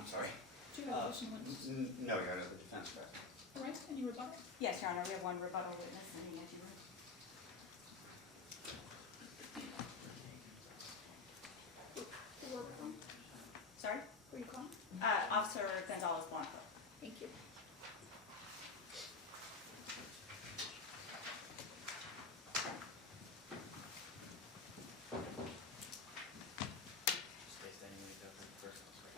I'm sorry. Do you have additional witnesses? No, Your Honor, the defense does. All right, any rebuttal? Yes, Your Honor, we have one rebuttal witness sitting at you. Who were we calling? Sorry? Who are you calling? Officer Gonzalez Blanco. Thank you. Stay standing when you go to the first one, sorry.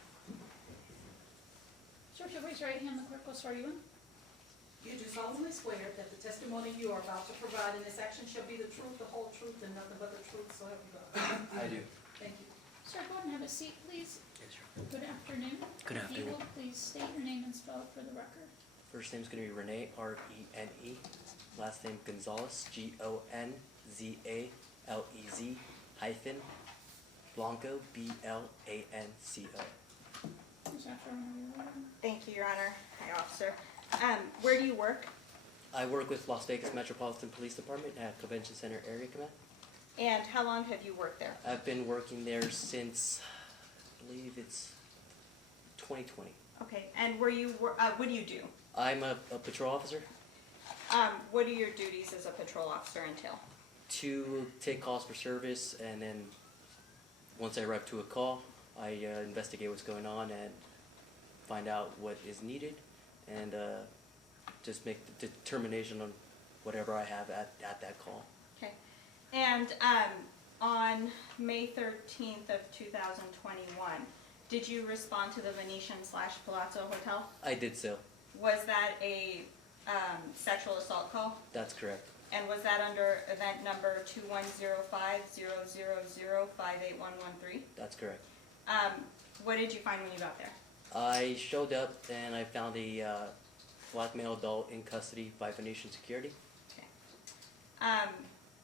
Sir, if you raise your right hand, the clerk will swear you in. You do solemnly swear that the testimony you are about to provide in this action shall be the truth, the whole truth, and nothing but the truth, so help you God. I do. Thank you. Sir, go ahead and have a seat, please. Yes, sir. Good afternoon. Good If you afternoon. will, please state your name and spell it for the record. First name's gonna be Renee, R-E-N-E. Last name Gonzalez, G-O-N-Z-A-L-E-Z hyphen Blanco, B-L-A-N-C-O. Who's after whenever you're ready? Thank you, Your Honor. Hi, Officer. Where do you work? I work with Las Vegas Metropolitan Police Department at Convention Center Area Command. And how long have you worked there? I've been working there since, I believe it's 2020. Okay, and what do you do? I'm a patrol officer What do your duties as a patrol officer entail? to take calls for service, and then once I arrive to a call, I investigate what's going on and find out what is needed, and just make the determination on whatever I have at that call. Okay. And on May 13th of 2021, did you respond to the Venetian/Palazzo Hotel? I did so. Was that a sexual assault call? That's correct. And was that under event number 2105-000-58113? That's correct. What did you find when you got there? I showed up and I found a black male adult in custody by Venetian security. Okay.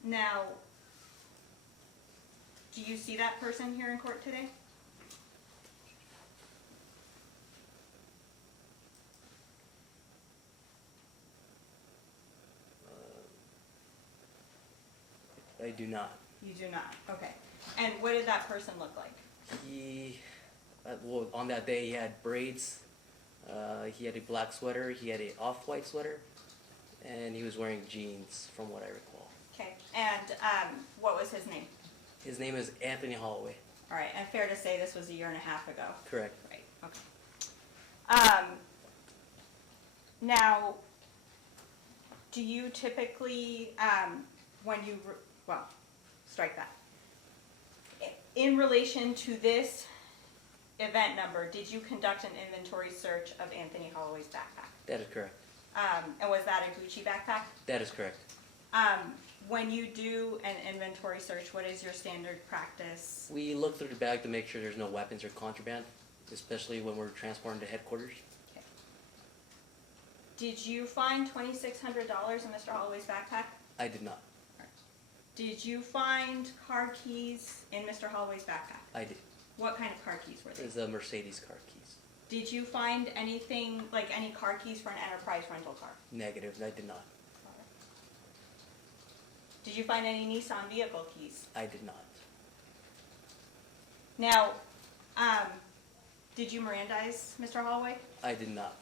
Now, do you see that person here in court today? I do not. You do not. Okay. And what did that person look like? He, well, on that day he had braids, he had a black sweater, he had a off-white sweater, and he was wearing jeans from what I recall. Okay. And what was his name? His name is Anthony Holloway. All right. And fair to say this was a year and a half ago. Correct. Right. Okay. Now, do you typically, when you, strike that. In relation to this event number, did you conduct an inventory search of Anthony Holloway's backpack? That is correct. And was that a Gucci backpack? That is correct. When you do an inventory search, what is your standard practice? We look through the bag to make sure there's no weapons or contraband, especially when we're transporting to headquarters. Okay. Did you find $2,600 in Mr. Holloway's backpack? I did not. Did you find car keys in Mr. Holloway's backpack? I did. What kind of car keys were they? It's a Mercedes car keys. Did you find anything, like any car keys for an enterprise rental car? Negative, I did not. Did you find any Nissan vehicle keys? I did not. Now, did you Mirandize Mr. Holloway? I did not.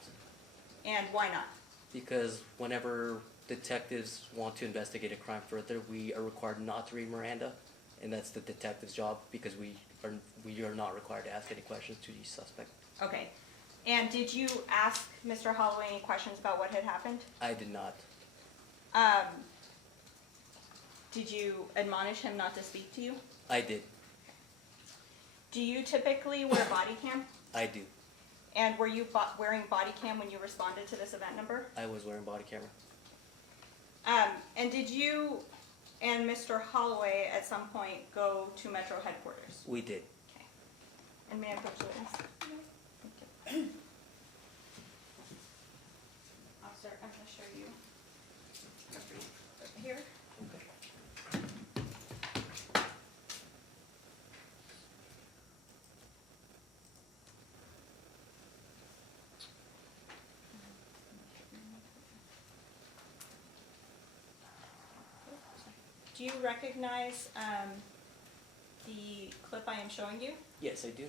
And why not? Because whenever detectives want to investigate a crime further, we are required not to read Miranda, and that's the detective's job, because we are not required to ask any questions to the suspect. Okay. And did you ask Mr. Holloway any questions about what had happened? I did not. Did you admonish him not to speak to you? I did. Do you typically wear body cam? I do. And were you wearing body cam when you responded to this event number? I was wearing body camera. And did you and Mr. Holloway at some point go to Metro headquarters? We did. Okay. And may I approach the witness? Thank you. Officer, I'm going to show you here. Do you recognize the clip I am showing you? Yes, I do.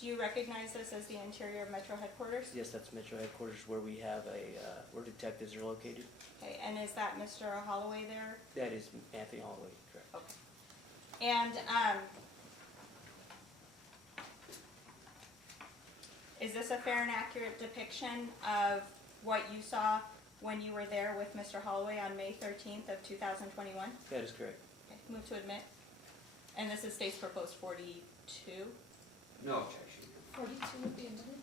Do you recognize this as the interior of Metro headquarters? Yes, that's Metro headquarters where we have where detectives are located. Okay, and is that Mr. Holloway there? That is Anthony Holloway, correct. Okay. And, is this a fair and accurate depiction of what you saw when you were there with Mr. Holloway on May 13th of 2021? That is correct. Okay, move to admit. And this is state's proposed 42. No objection. 42 would be admitted.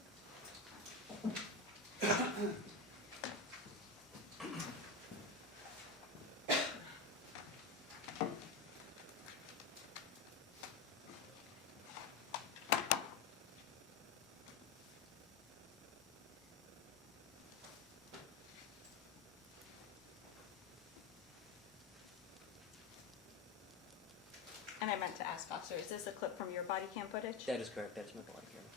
And I meant to ask, officer, is this a clip from your body cam footage? That is correct. That is my body camera.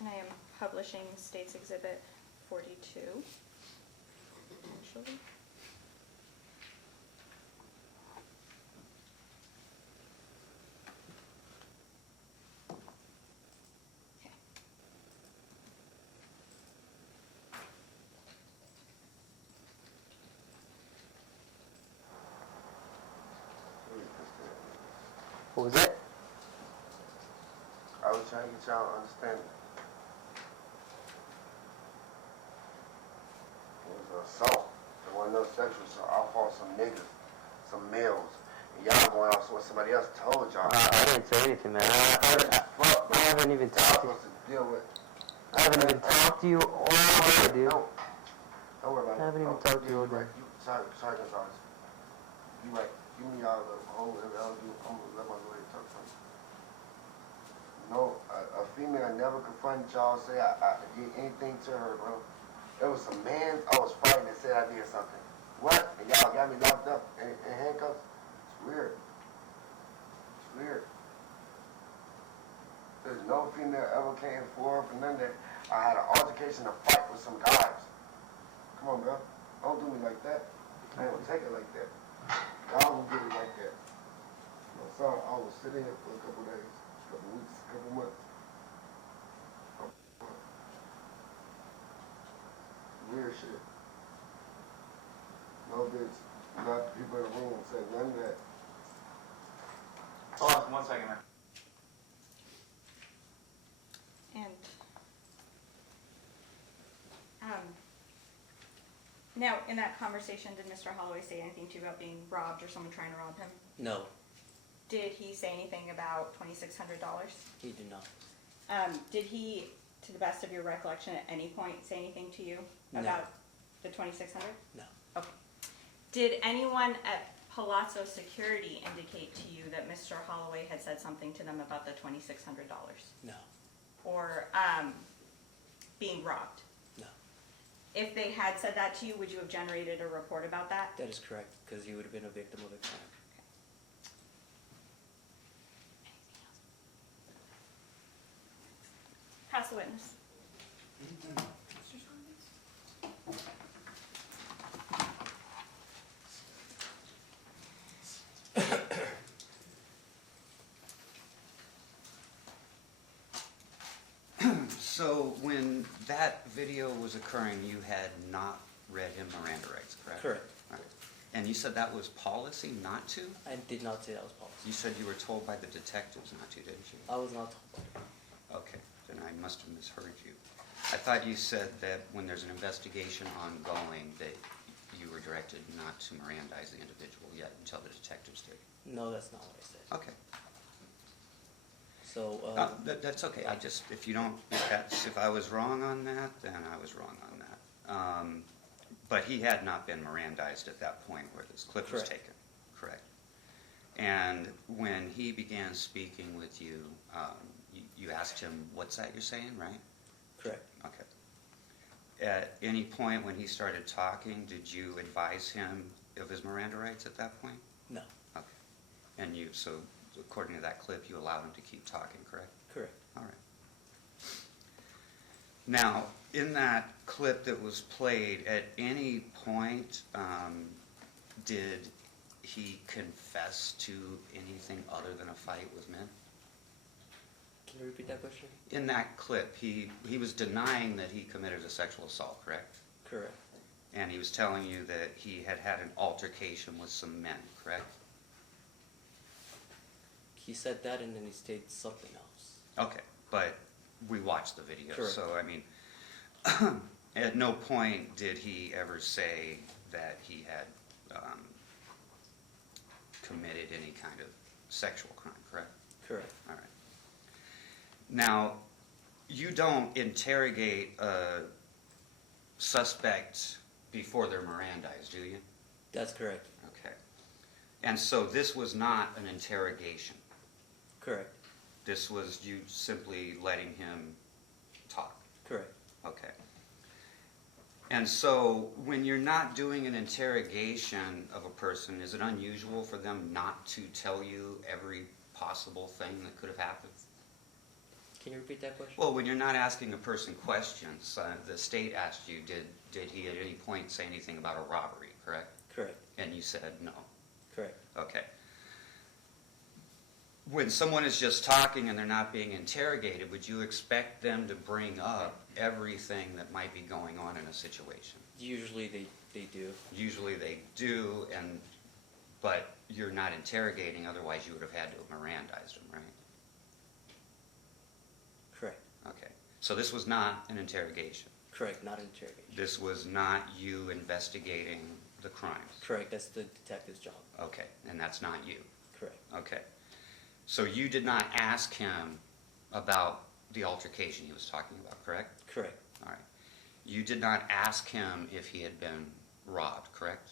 And I am publishing State's Exhibit 42. Actually. Okay. What was that? I was trying to get y'all to understand. It was an assault. There wasn't no sexual assault. I fought some niggas, some males. And y'all going off what somebody else told y'all. I didn't say anything, man. Fuck, I haven't even talked to you. supposed to deal with. I haven't even talked to you all day, dude. Don't worry about it. I haven't even talked to you all day. Right. Sorry, Gonzalez. You right. Give me y'all the whole, whatever I'll do. I'm gonna let my lawyer talk to me. No, a female never confronted y'all, say I did anything to her, bro. There was some man I was fighting that said I did something. What? And y'all got me locked up in handcuffs? It's weird. It's weird. There's no female ever came forward for none of that. I had an altercation, a fight with some guys. Come on, bro. Don't do me like that. I ain't gonna take it like that. Y'all gonna get it like that. My son, I was sitting here for a couple days, couple weeks, couple months. Weird shit. No bitch, not the people in the room said none of that. Hold on 1 second, man. And now, in that conversation, did Mr. Holloway say anything to you about being robbed or someone trying to rob him? No, Did he say anything about $2,600? he did not. Did he, to the best of your recollection, at any point say anything to you No. about the $2,600? No. Okay. Did anyone at Palazzo Security indicate to you that Mr. Holloway had said something to them about the $2,600? No. Or being robbed? No. If they had said that to you, would you have generated a report about that? That is correct, because you would have been a victim of a crime. Pass the witness. So when that video was occurring, you had not read him Miranda rights, correct? Correct. Right. And you said that was policy not to? I did not say that was policy. You said you were told by the detectives not to, didn't you? I was not told by them. Okay, then I must have misheard you. I thought you said that when there's an investigation ongoing, that you were directed not to Mirandize the individual yet until the detectives did. No, that's not what I said. Okay. So, That's okay, I just, if you don't, if I was wrong on that, then I was wrong on that. But he had not been Mirandized at that point where this clip was Correct. taken, correct? And when he began speaking with you, you asked him, what's that you're saying, right? correct. Okay. At any point when he started talking, did you advise him of his Miranda rights at that point? No. Okay. And you, so according to that clip, you allowed him to keep talking, correct? Correct. All right. Now, in that clip that was played, at any point did he confess to anything other than a fight with men? Can Can you repeat that question? In that clip, he was denying that he committed a sexual assault, correct? Correct. And he was telling you that he had had an altercation with some men, correct? He said that and then he stated something else. Okay, but we watched the video, Correct. so I mean, at no point did he ever say that he had committed any kind of sexual crime, correct? Correct. All right. Now, you don't interrogate a suspect before they're Mirandized, do you? That's correct. Okay. And so this was not an interrogation. Correct. This was you simply letting him talk. Correct. Okay. And so when you're not doing an interrogation of a person, is it unusual for them not to tell you every possible thing that could have happened? Can you repeat that question? Well, when you're not asking a person questions, the state asked you, did he at any point say anything about a robbery, correct? Correct. And you said no. Correct. Okay. When someone is just talking and they're not being interrogated, would you expect them to bring up everything that might be going on in a situation? Usually they do. Usually they do, but you're not interrogating, otherwise you would have had to have Mirandized them, right? Correct. Okay. So this was not an interrogation. Correct. Not an interrogation. This was not you investigating the crimes. Correct. That's the detective's job. Okay, and that's not you. Correct. Okay. So you did not ask him about the altercation he was talking about, correct? Correct. All right. You did not ask him if he had been robbed, correct?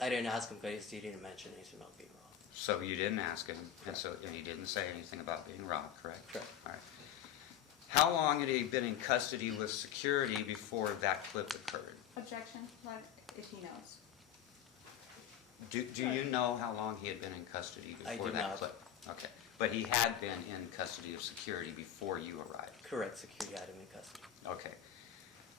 I didn't ask him because he didn't mention anything about being robbed. So you didn't ask him, and he didn't say anything about being robbed, correct? Correct. All right. How long had he been in custody with security before that clip occurred? Objection, what if he knows? Do you know how long he had been in custody I before do that not. clip? Okay. But he had been in custody of security before you arrived? Correct. Security had him in custody. Okay.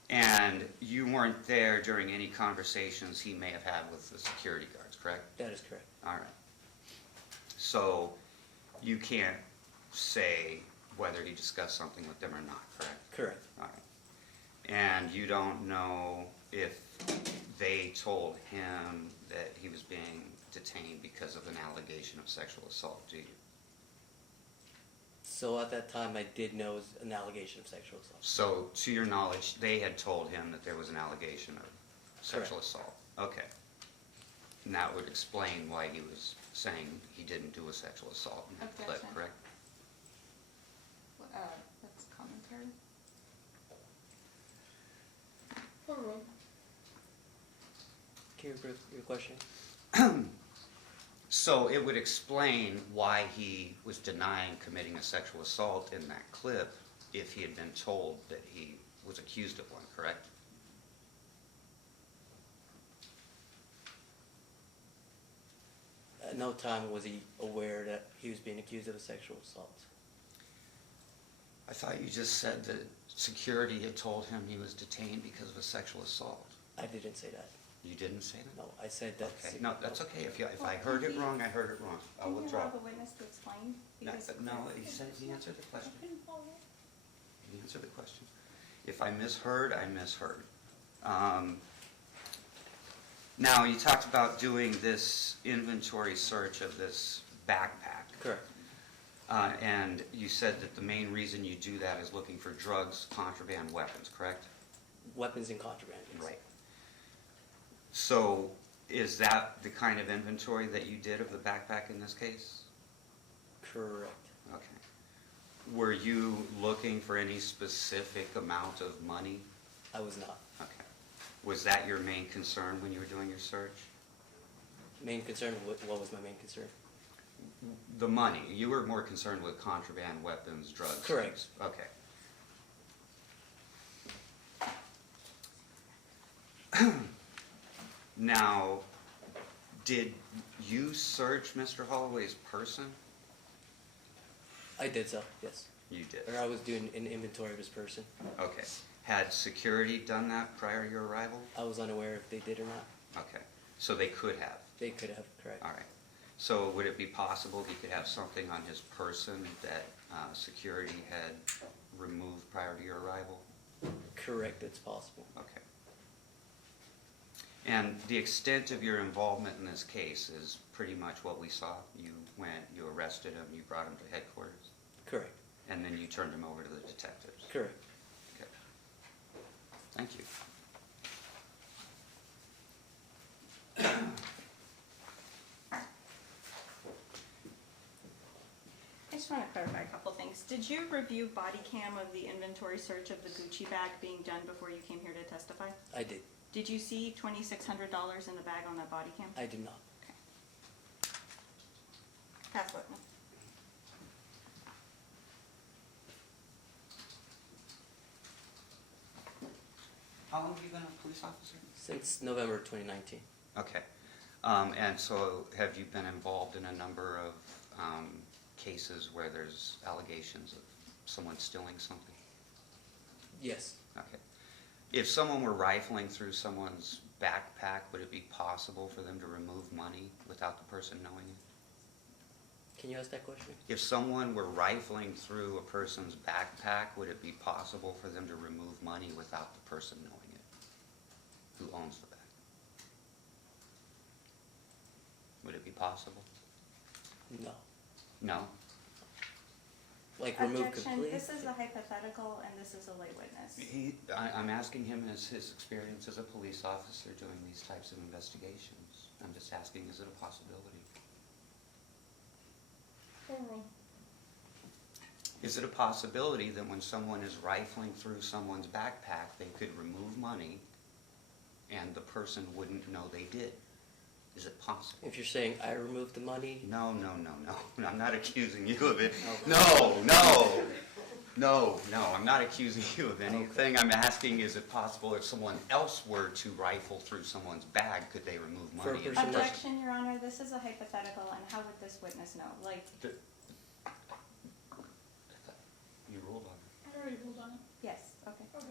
And you weren't there during any conversations he may have had with the security guards, correct? That is correct. All right. So you can't say whether he discussed something with them or not, correct? Correct. All right. And you don't know if they told him that he was being detained because of an allegation of sexual assault, do you? So at that time, I did know it was an allegation of sexual assault. So, to your knowledge, they had told him that there was an allegation of sexual Correct. assault? Okay. And that would explain why he was saying he didn't do a sexual assault in that clip, Objection. correct? That's commentary. Can you repeat your question? So it would explain why he was denying committing a sexual assault in that clip if he had been told that he was accused of one, correct? At no time was he aware that he was being accused of a sexual assault. I thought you just said that security had told him he was detained because of a sexual assault. I didn't say that. You didn't say that? No, I said that. Okay, no, that's okay. If I heard it wrong, I heard it wrong. I'll Can you withdraw. allow the witness to explain? No, Because- he said, he answered the question. He answered the question. If I misheard, I misheard. Now, you talked about doing this inventory search of this backpack. Correct. And you said that the main reason you do that is looking for drugs, contraband weapons, correct? Weapons and contraband. Yes. Right. So, is that the kind of inventory that you did of the backpack in this case? Correct. Okay. Were you looking for any specific amount of money? I was not. Okay. Was that your main concern when you were doing your search? Main concern, what was my main concern? The money. You were more concerned with contraband weapons, drugs. Correct. Okay. Now, did you search Mr. Holloway's person? I did so, yes. You did. Or I was doing an inventory of his person. Okay. Had security done that prior to your arrival? I was unaware if they did or not. Okay. So they could have. They could have, correct. All right. So would it be possible he could have something on his person that security had removed prior to your arrival? Correct, it's possible. Okay. And the extent of your involvement in this case is pretty much what we saw? You went, you arrested him, you brought him to headquarters, Correct, and then you turned him over to the detectives? correct. Okay. Thank you. I just want to clarify a couple things. Did you review body cam of the inventory search of the Gucci bag being done before you came here to testify? I did. Did you see $2,600 in the bag on that body cam? I did not. Pass witness. How long have you been a police officer? Since November 2019. Okay. And so have you been involved in a number of cases where there's allegations of someone stealing something? Yes. Okay. If someone were rifling through someone's backpack, would it be possible for them to remove money without the person knowing it? Can you ask that question? If someone were rifling through a person's backpack, would it be possible for them to remove money without the person knowing it? Who owns the bag? Would it be possible? No. No? Like remove Objection, completely? this is a hypothetical and this is a lay witness. I'm asking him as his experience as a police officer doing these types of investigations. I'm just asking, is it a possibility? Oral. Is it a possibility that when someone is rifling through someone's backpack, they could remove money and the person wouldn't know they did? Is it possible? If you're saying I removed the money, No, no, no, no. I'm not accusing you of it. No, no. No, no, I'm not accusing you of anything. I'm asking, is it possible if someone else were to rifle through someone's bag, could they remove For a money? person- Objection, Your Honor, this is a hypothetical, and how would this witness know? Like, You ruled on it. I already ruled on it. yes, okay. Okay.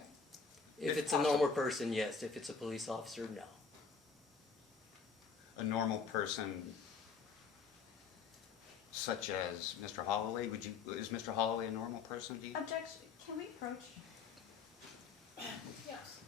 if If it's a normal person, yes. If it's a police officer, no. A normal person such as Mr. Holloway, is Mr. Holloway a normal person to you? Objection, can we approach? Yes.